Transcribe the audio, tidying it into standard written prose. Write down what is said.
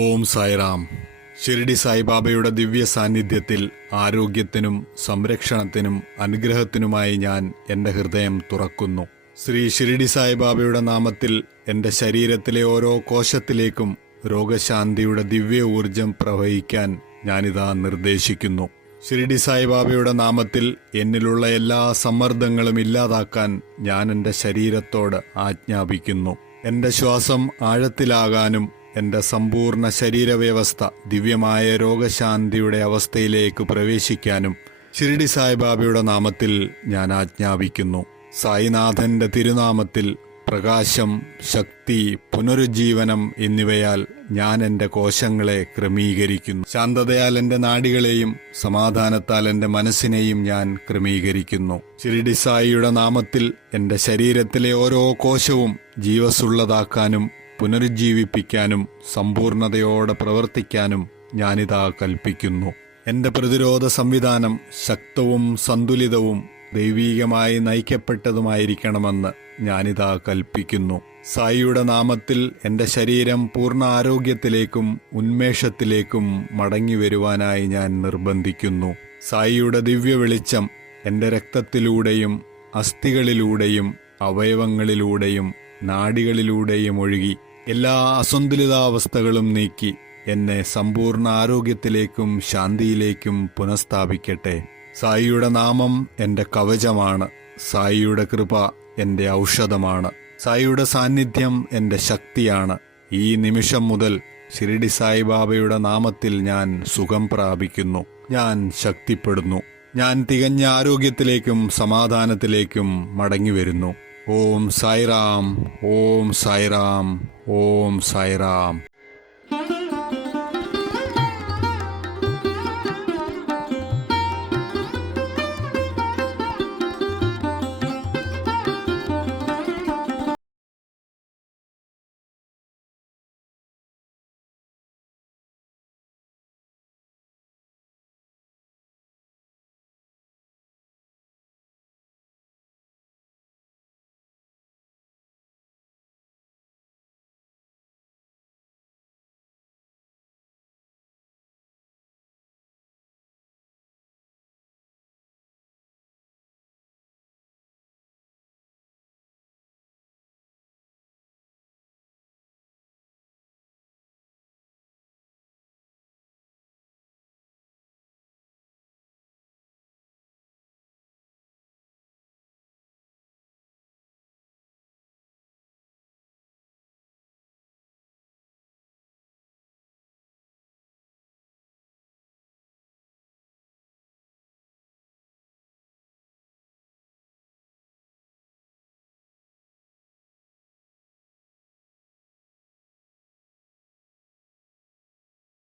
ഓം സായിറാം. ഷിർഡി സായിബാബയുടെ ദിവ്യ സാന്നിധ്യത്തിൽ ആരോഗ്യത്തിനും സംരക്ഷണത്തിനും അനുഗ്രഹത്തിനുമായി ഞാൻ എൻ്റെ ഹൃദയം തുറക്കുന്നു. ശ്രീ ഷിർഡി സായിബാബയുടെ നാമത്തിൽ എൻ്റെ ശരീരത്തിലെ ഓരോ കോശത്തിലേക്കും രോഗശാന്തിയുടെ ദിവ്യ ഊർജം പ്രവഹിക്കാൻ ഞാനിതാ നിർദ്ദേശിക്കുന്നു. ഷിർഡി സായിബാബയുടെ നാമത്തിൽ എന്നിലുള്ള എല്ലാ സമ്മർദ്ദങ്ങളും ഇല്ലാതാക്കാൻ ഞാൻ എൻ്റെ ശരീരത്തോട് ആജ്ഞാപിക്കുന്നു. എൻ്റെ ശ്വാസം ആഴത്തിലാകാനും എൻ്റെ സമ്പൂർണ്ണ ശരീരവ്യവസ്ഥ ദിവ്യമായ രോഗശാന്തിയുടെ അവസ്ഥയിലേക്ക് പ്രവേശിക്കാനും ഷിർഡി സായിബാബയുടെ നാമത്തിൽ ഞാൻ ആജ്ഞാപിക്കുന്നു. സായിനാഥന്റെ തിരുനാമത്തിൽ പ്രകാശം, ശക്തി, പുനരുജ്ജീവനം എന്നിവയാൽ ഞാൻ എൻ്റെ കോശങ്ങളെ ക്രമീകരിക്കുന്നു. ശാന്തതയാൽ എൻ്റെ നാഡികളെയും സമാധാനത്താൽ എൻ്റെ മനസ്സിനെയും ഞാൻ ക്രമീകരിക്കുന്നു. ഷിർഡി സായിയുടെ നാമത്തിൽ എൻ്റെ ശരീരത്തിലെ ഓരോ കോശവും ജീവസുള്ളതാക്കാനും പുനരുജ്ജീവിപ്പിക്കാനും സമ്പൂർണതയോടെ പ്രവർത്തിക്കാനും ഞാനിതാ കൽപ്പിക്കുന്നു. എൻ്റെ പ്രതിരോധ സംവിധാനം ശക്തവും സന്തുലിതവും ദൈവീകമായി നയിക്കപ്പെട്ടതുമായിരിക്കണമെന്ന് ഞാനിതാ കൽപ്പിക്കുന്നു. സായിയുടെ നാമത്തിൽ എൻ്റെ ശരീരം പൂർണ്ണ ആരോഗ്യത്തിലേക്കും ഉന്മേഷത്തിലേക്കും മടങ്ങി വരുവാനായി ഞാൻ നിർബന്ധിക്കുന്നു. സായിയുടെ ദിവ്യ വെളിച്ചം എൻ്റെ രക്തത്തിലൂടെയും അസ്ഥികളിലൂടെയും അവയവങ്ങളിലൂടെയും നാഡികളിലൂടെയും ഒഴുകി എല്ലാ അസന്തുലിതാവസ്ഥകളും നീക്കി എന്നെ സമ്പൂർണ്ണ ആരോഗ്യത്തിലേക്കും ശാന്തിയിലേക്കും പുനഃസ്ഥാപിക്കട്ടെ. സായിയുടെ നാമം എൻ്റെ കവചമാണ്. സായിയുടെ കൃപ എൻ്റെ ഔഷധമാണ്. സായിയുടെ സാന്നിധ്യം എൻ്റെ ശക്തിയാണ്. ഈ നിമിഷം മുതൽ ഷിർഡി സായിബാബയുടെ നാമത്തിൽ ഞാൻ സുഖം പ്രാപിക്കുന്നു. ഞാൻ ശക്തിപ്പെടുന്നു. ഞാൻ തികഞ്ഞ ആരോഗ്യത്തിലേക്കും സമാധാനത്തിലേക്കും മടങ്ങിവരുന്നു. ഓം സായിറാം, ഓം സായിറാം, ഓം സായിറാം.